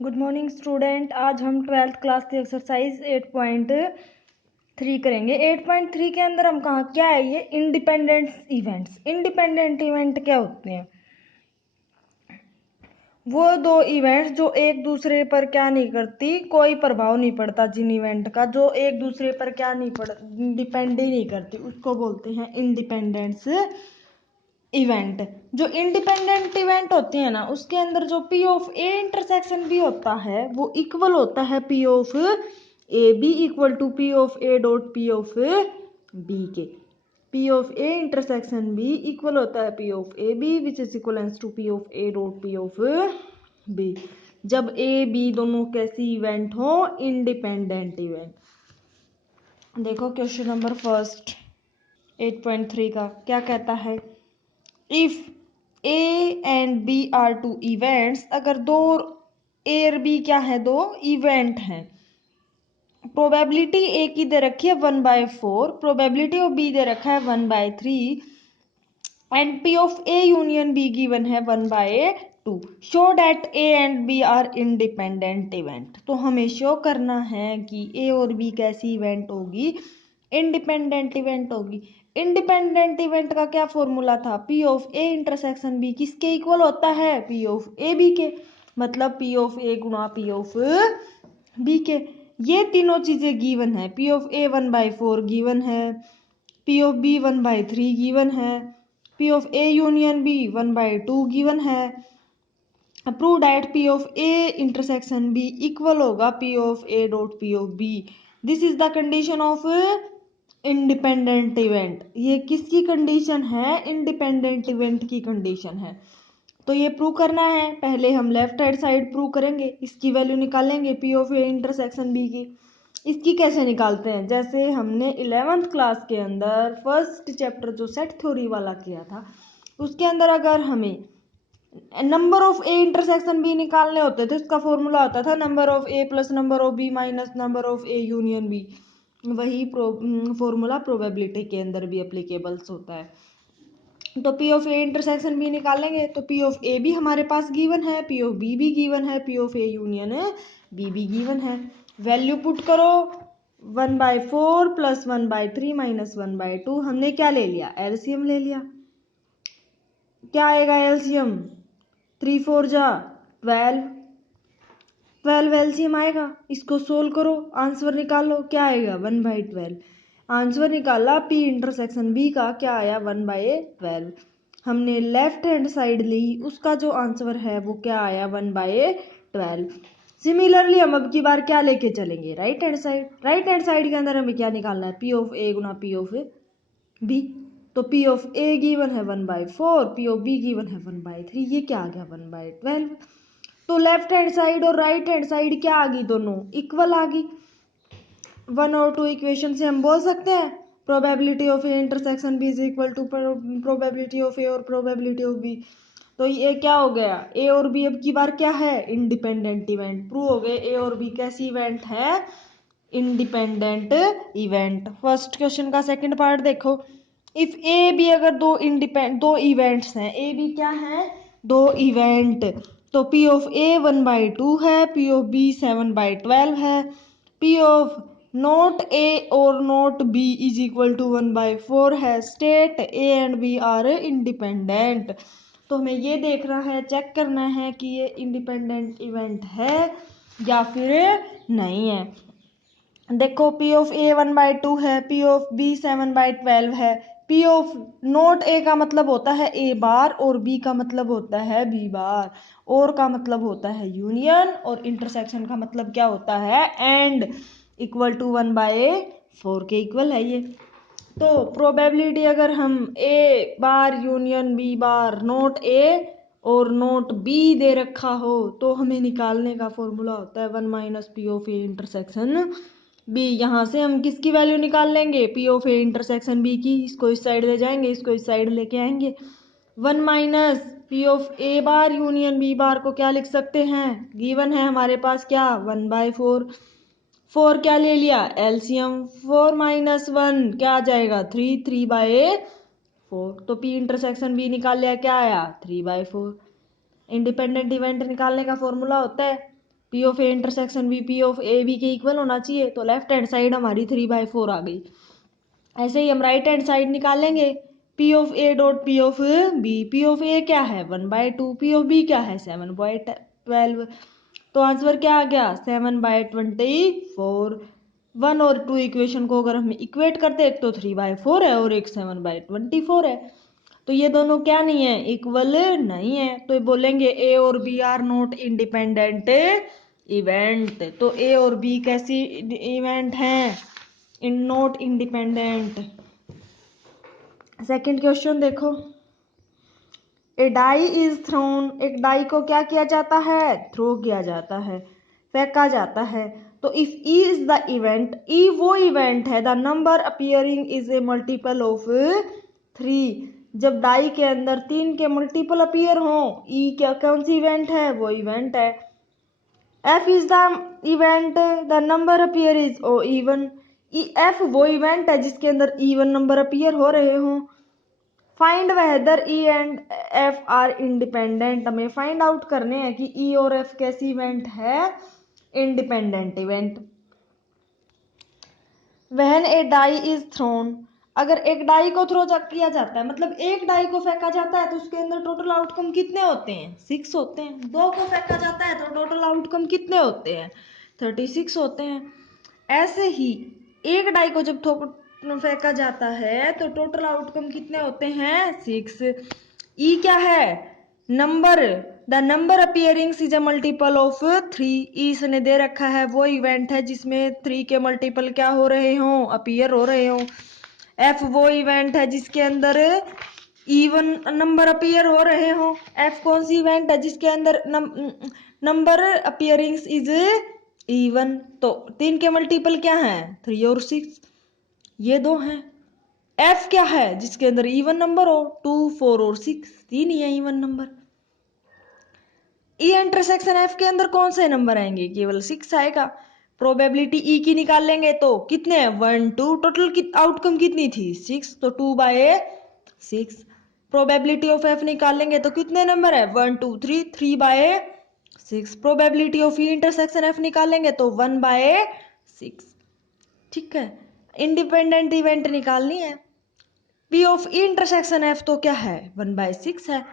Good morning student. आज हम 12th class की एक्सरसाइज 8.3 करेंगे। 8.3 के अंदर हम कहाँ क्या है ये इंडिपेंडेंट इवेंट्स। इंडिपेंडेंट इवेंट क्या होते हैं? वो दो इवेंट्स जो एक दूसरे पर क्या नहीं करती, कोई प्रभाव नहीं पड़ता, जिन इवेंट का जो एक दूसरे पर क्या नहीं पड़ डिपेंड ही नहीं करती, उसको बोलते हैं इंडिपेंडेंस इवेंट। जो इंडिपेंडेंट इवेंट होती है ना, उसके अंदर जो P of A intersection B होता है वो इक्वल होता है P of A B equal to P of A dot P of B के। P of A intersection B equal होता है P of A B which is equivalence to P of A dot P of B, जब A B दोनों कैसी event हो, independent event. देखो question number first 8.3 का क्या कहता है। If A and B are two events, अगर दो ए और बी क्या है, दो इवेंट हैं। प्रोबेबिलिटी ए की दे रखी है 1/4, प्रोबेबिलिटी ऑफ बी दे रखा है 1/3 and P of A union B given है 1/2। Show that A and B are independent event. तो हमें शो करना है कि ए और बी कैसी इवेंट होगी, इंडिपेंडेंट इवेंट होगी। इंडिपेंडेंट इवेंट का क्या फॉर्मूला था, P of A intersection B किसके इक्वल होता है, पी ऑफ ए बी के, मतलब पी ऑफ ए गुणा पी ऑफ बी के। ये तीनों चीजें गिवन है, पी ऑफ ए 1/4 गिवन है, पी ऑफ बी 1/3 गिवन है, P of A union B 1/2 given है। Prove that P of A intersection B equal होगा P of A dot P of B. This is the condition of independent event. ये किसकी condition है, independent event की condition है। तो ये prove करना है, पहले हम लेफ्ट हैंड साइड प्रूव करेंगे, इसकी वैल्यू निकालेंगे P of A intersection B की। इसकी कैसे निकालते हैं, जैसे हमने 11th क्लास के अंदर फर्स्ट चैप्टर जो सेट थ्योरी वाला किया था, उसके अंदर अगर हमें number of A intersection B निकालने होते थे, उसका फॉर्मूला होता था number of A plus number of B minus number of A union B. वही फॉर्मूला प्रोबेबिलिटी के अंदर भी एप्लीकेबल्स होता है। तो P of A intersection B निकालेंगे तो पी ऑफ ए भी हमारे पास गिवन है, पी ऑफ बी भी गिवन है, P of A union B भी गिवन है। वैल्यू पुट करो, 1/4 प्लस 1/3 माइनस 1/2। हमने क्या ले लिया, एलसीएम ले लिया। क्या आएगा एलसीएम, 3 4 जा 12, 12 एलसीएम आएगा। इसको सोल्व करो, आंसर निकालो, क्या आएगा 1/12। आंसर निकाला पी इंटरसेक्शन बी का, क्या आया 1/12। हमने लेफ्ट हैंड साइड ली, उसका जो आंसर है वो क्या आया 1/12। सिमिलरली हम अब की बार क्या लेके चलेंगे, right hand side. Right hand side के अंदर हमें क्या निकालना है, पी ऑफ ए गुना पी ऑफ बी। तो पी ऑफ ए गिवन है 1/4, पी ऑफ बी गिवन है 1/3, ये क्या आ गया 1/12। तो लेफ्ट हैंड साइड और राइट हैंड साइड क्या आ गई, दोनों इक्वल आ गई। 1 और 2 इक्वेशन से हम बोल सकते हैं probability of A intersection B is equal to probability of A और प्रोबेबिलिटी ऑफ बी। तो ये क्या हो गया, ए और बी अब की बार क्या है, इंडिपेंडेंट इवेंट। प्रूव हो गए ए और बी कैसी इवेंट है, इंडिपेंडेंट इवेंट। फर्स्ट क्वेश्चन का सेकंड पार्ट देखो। इफ ए बी अगर दो इवेंट्स हैं, ए बी क्या है, दो इवेंट, तो पी ऑफ ए 1/2 है, पी ऑफ बी 7/12 है, पी ऑफ नॉट ए और not B is equal to 1/4 है। State A and B are independent. तो हमें ये देखना है, चेक करना है कि ये इंडिपेंडेंट इवेंट है या फिर नहीं है। देखो पी ऑफ ए 1/2 है, पी ऑफ बी 7/12 है। पी ऑफ नॉट ए का मतलब होता है ए बार और बी का मतलब होता है बी बार, और का मतलब होता है यूनियन, और इंटरसेक्शन का मतलब क्या होता है, एंड। इक्वल टू 1/4 के इक्वल है ये। तो प्रोबेबिलिटी अगर हम A bar union B bar not A और नॉट बी दे रखा हो, तो हमें निकालने का फॉर्मूला होता है 1 minus P of A intersection B. यहाँ से हम किसकी वैल्यू निकाल लेंगे, P of A intersection B की। इसको इस साइड ले जाएंगे, इसको इस साइड लेके आएंगे। 1 minus P of A bar union B bar को क्या लिख सकते हैं, गिवन है हमारे पास क्या 1/4। 4 क्या ले लिया, एलसीएम। 4 माइनस 1 क्या आ जाएगा 3, 3/4। तो पी इंटरसेक्शन बी निकाल लिया, क्या आया 3/4। इंडिपेंडेंट इवेंट निकालने का फॉर्मूला होता है P of A intersection B P of A B के इक्वल होना चाहिए, तो लेफ्ट हैंड साइड हमारी 3/4 आ गई। ऐसे ही हम राइट हैंड साइड निकालेंगे, P of A dot P of B, P of A क्या है 1/2, पी ऑफ बी क्या है 7/12, तो आंसर क्या आ गया 7/24। 1 और 2 इक्वेशन को अगर हम इक्वेट करते एक तो 3/4 है और एक 7/24 है, तो ये दोनों क्या नहीं है, इक्वल नहीं है, तो ये बोलेंगे ए और B are not independent event. तो ए और बी कैसी इवेंट हैं, इन नॉट इंडिपेंडेंट। सेकंड क्वेश्चन देखो, ए डाई इज थ्रोन, एक डाई को क्या किया जाता है, थ्रो किया जाता है, फेंका जाता है। तो if E is the event, E वो इवेंट है, the number appearing is a multiple of 3, जब डाई के अंदर 3 के मल्टीपल अपीयर हो, ई क्या कौन सी इवेंट है, वो इवेंट है। F is the event, the number appear is oh even, F वो इवेंट है जिसके अंदर इवन नंबर अपीयर हो रहे हो। Find whether E and F are independent, हमें फाइंड आउट करने हैं कि ई और एफ कैसी इवेंट है, independent event. When a die is thrown, अगर एक डाई को थ्रो किया जाता है, मतलब एक डाई को फेंका जाता है, तो उसके अंदर टोटल आउटकम कितने होते हैं, 6 होते हैं। 2 को फेंका जाता है तो टोटल आउटकम कितने होते हैं, 36 होते हैं। ऐसे ही एक डाई को जब फेंका जाता है तो टोटल आउटकम कितने होते हैं, 6। ई क्या है, number, the number appearing is a multiple of 3, इसने दे रखा है वो इवेंट है जिसमें 3 के मल्टीपल क्या हो रहे हो, अपीयर हो रहे हो। एफ वो इवेंट है जिसके अंदर इवन नंबर अपीयर हो रहे हो। एफ कौन सी इवेंट है जिसके अंदर नंबर अपीयरिंग्स इज इवन, तो 3 के मल्टीपल क्या है, 3 और 6, ये 2 हैं। एफ क्या है जिसके अंदर इवन नंबर हो, 2 4 और 6, 3 ही है इवन नंबर। ई इंटरसेक्शन एफ के अंदर कौन से नंबर आएंगे, केवल 6 आएगा। प्रोबेबिलिटी ई की निकाल लेंगे तो कितने, 1 2, टोटल आउटकम कितनी थी 6, तो 2/6। प्रोबेबिलिटी ऑफ एफ निकाल लेंगे तो कितने नंबर है, 1 2 3, 3/6। Probability of E intersection F निकालेंगे तो 1/6। ठीक है, इंडिपेंडेंट इवेंट निकालनी है। P of E intersection F तो क्या है, 1/6 है।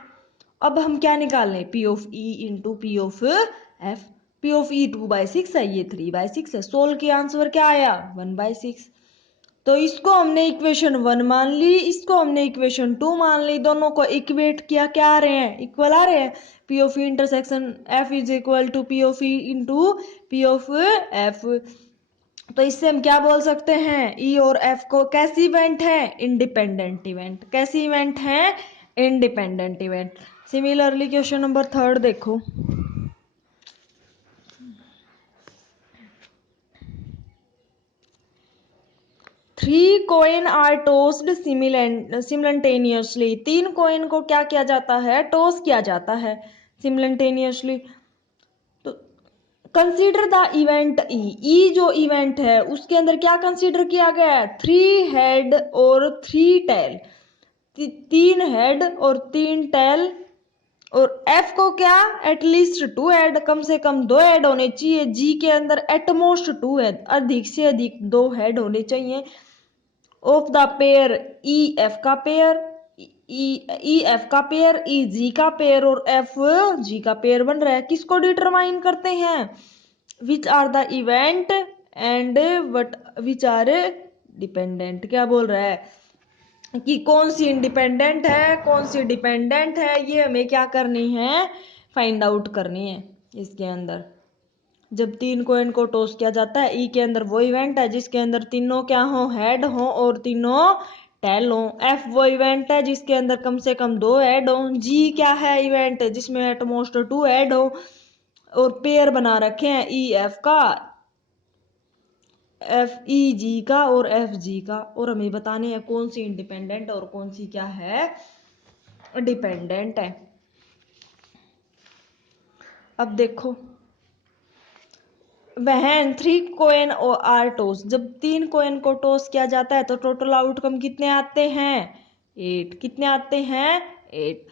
अब हम क्या निकाल लें, P of E into P of F, P of E 2/6 है, ये 3/6 है। सोल्व की आंसर क्या आया, 1/6। तो इसको हमने इक्वेशन 1 मान ली, इसको हमने इक्वेशन 2 मान ली, दोनों को इक्वेट किया, क्या आ रहे हैं, इक्वल आ रहे हैं। P of E intersection F is equal to P of E into P of F. तो इससे हम क्या बोल सकते हैं, ई और एफ को कैसी इवेंट है, इंडिपेंडेंट इवेंट। कैसी इवेंट है, independent event. Similarly question number 3 देखो, three coin are tossed simultaneously, 3 coin को क्या किया जाता है, टॉस किया जाता है सिमल्टेनियसली। तो कंसीडर द इवेंट ई जो इवेंट है उसके अंदर क्या कंसीडर किया गया है, 3 हेड और 3 टेल, 3 हेड और 3 टेल। और एफ को क्या, एटलीस्ट 2 हेड, कम से कम 2 हेड होने चाहिए। जी के अंदर एटमोस्ट 2 है, अधिक से अधिक 2 हेड होने चाहिए। Of the pair E F का पेयर, ई एफ का पेयर, ई जी का पेयर और एफ जी का पेयर बन रहा है। किसको डिटरमाइन करते हैं, which are the event and what which are dependent. क्या बोल रहा है कि कौन सी इंडिपेंडेंट है कौन सी डिपेंडेंट है, ये हमें क्या करनी है, फाइंड आउट करनी है। इसके अंदर जब 3 कॉइन को टॉस किया जाता है, ई के अंदर वो इवेंट है जिसके अंदर तीनों क्या हो, हेड हो और तीनों टेल हो। एफ वो इवेंट है जिसके अंदर कम से कम 2 हेड हो। जी क्या है, इवेंट है जिसमें एटमोस्ट 2 हेड हो। और पेयर बना रखे हैं ई एफ का, एफ ई जी का और एफ जी का, और हमें बताने हैं कौन सी इंडिपेंडेंट और कौन सी क्या है, डिपेंडेंट है। अब देखो, वहन 3 कॉइन आर टॉस, जब 3 कॉइन को टॉस किया जाता है तो टोटल आउटकम कितने आते हैं, 8। कितने आते हैं, 8।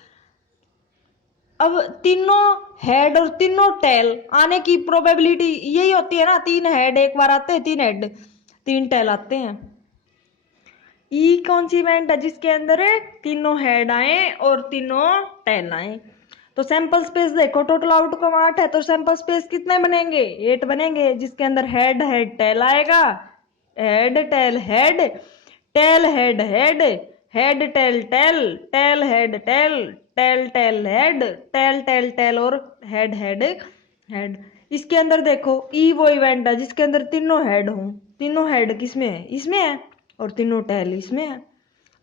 अब तीनों हेड और तीनों टेल आने की प्रोबेबिलिटी यही होती है ना, 3 हेड एक बार आते हैं, 3 हेड 3 टेल आते हैं। ई कौन सी इवेंट है जिसके अंदर तीनों हेड आए और तीनों टेल आए। तो सैंपल स्पेस देखो, टोटल आउटकम 8 है, तो सैंपल स्पेस कितने बनेंगे, 8 बनेंगे, जिसके अंदर हेड हेड टेल आएगा, head tail head, tail head head, head tail tail, tail head tail, tail tail head, tail tail tail और हेड हेड हेड। इसके अंदर देखो ई वो इवेंट है जिसके अंदर तीनों हेड हों, तीनों हेड किसमें है, इसमें है, और तीनों टेल इसमें है,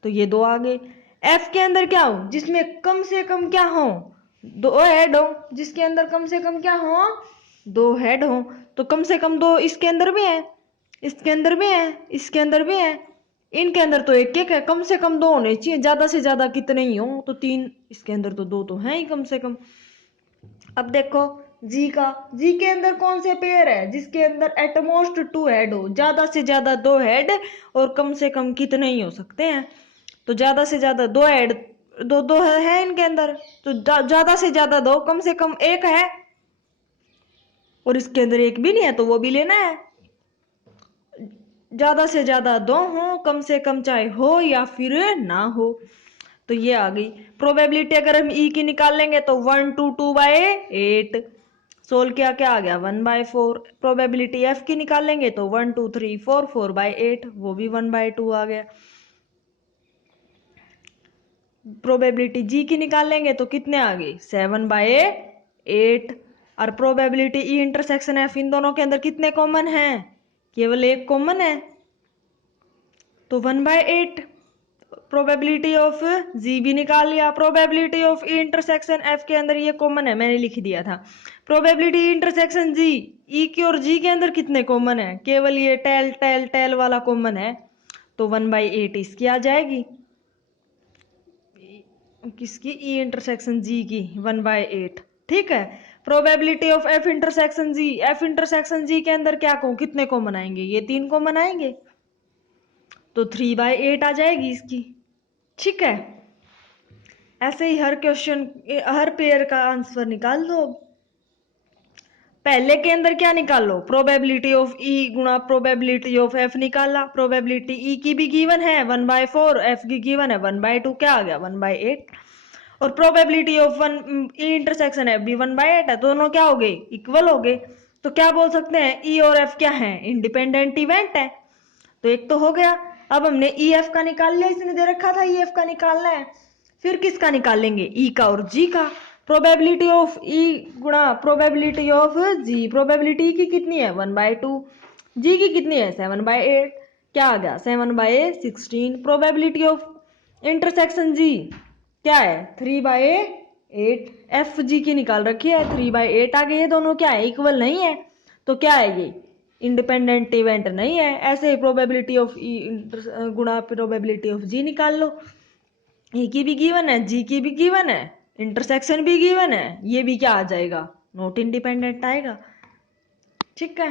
तो ये 2 आ गए। एफ के अंदर क्या हो, जिसमें कम से कम क्या हो, 2 हेड हो, जिसके अंदर कम से कम क्या हो, 2 हेड हो, तो कम से कम 2 इसके अंदर भी है, इसके अंदर भी है, इसके अंदर भी है, इनके अंदर तो एक एक है, कम से कम 2 होने चाहिए, ज्यादा से ज्यादा कितने ही हो, तो 3, इसके अंदर तो 2 तो है ही कम से कम। अब देखो जी का, जी के अंदर कौन से पेयर है जिसके अंदर एटमोस्ट 2 हेड हो, ज्यादा से ज्यादा 2 हेड और कम से कम कितने ही हो सकते हैं, तो ज्यादा से ज्यादा 2 हेड, 2 है इनके अंदर, तो ज्यादा से ज्यादा 2, कम से कम 1 है, और इसके अंदर 1 भी नहीं है तो वो भी लेना है। ज्यादा से ज्यादा 2 हो, कम से कम चाहे हो या फिर ना हो, तो ये आ गई प्रोबेबिलिटी। अगर हम ई की निकाल लेंगे तो 1 2 2/8, सोल्व किया क्या आ गया 1/4। प्रोबेबिलिटी एफ की निकाल लेंगे तो 1 2 3 4 4/8, वो भी 1/2 आ गया। प्रोबेबिलिटी जी की निकाल लेंगे तो कितने आ गए 7/8। और प्रोबेबिलिटी ई इंटरसेक्शन एफ, इन दोनों के अंदर कितने कॉमन हैं, केवल 1 कॉमन है, तो 1/8। प्रोबेबिलिटी ऑफ जी भी निकाल लिया। Probability of E intersection F के अंदर ये कॉमन है, मैंने लिख दिया था। प्रोबेबिलिटी इंटरसेक्शन जी, ई की और जी के अंदर कितने कॉमन है, केवल ये टेल टेल टेल वाला कॉमन है, तो 1/8 इसकी आ जाएगी, किसकी, ई इंटरसेक्शन जी की 1/8। ठीक है। Probability of F intersection G, F intersection G के अंदर क्या को कितने कॉमन आएंगे, ये 3 कॉमन आएंगे, तो 3/8 आ जाएगी इसकी। ठीक है, ऐसे ही हर क्वेश्चन, हर पेयर का आंसर निकाल दो। पहले के अंदर क्या निकाल लो, प्रोबेबिलिटी ऑफ ई गुणा प्रोबेबिलिटी ऑफ एफ निकाला। प्रोबेबिलिटी ई की भी गिवन है 1/4, एफ की गिवन है 1/2, क्या आ गया 1/8। और probability of one E intersection F भी 1/8 है, दोनों क्या हो गए, इक्वल हो गए। तो क्या बोल सकते हैं, ई और एफ क्या है, इंडिपेंडेंट इवेंट है, तो एक तो हो गया। अब हमने ई एफ का निकाल लिया, इसने दे रखा था ई एफ का निकालना है, फिर किसका निकालेंगे, ई का और जी का। प्रोबेबिलिटी ऑफ ई गुणा प्रोबेबिलिटी ऑफ जी, प्रोबेबिलिटी की कितनी है 1/2, जी की कितनी है 7/8, क्या आ गया 7/16। प्रोबेबिलिटी ऑफ इंटरसेक्शन जी क्या है 3/8, एफ जी की निकाल रखी है 3/8 आ गई, ये दोनों क्या है, इक्वल नहीं है, तो क्या है ये इंडिपेंडेंट इवेंट नहीं है। ऐसे ही प्रोबेबिलिटी ऑफ ई गुणा प्रोबेबिलिटी ऑफ जी निकाल लो, ई की भी गिवन है, जी की भी गिवन है, इंटरसेक्शन भी गिवन है, ये भी क्या आ जाएगा, नॉट इंडिपेंडेंट आएगा। ठीक है।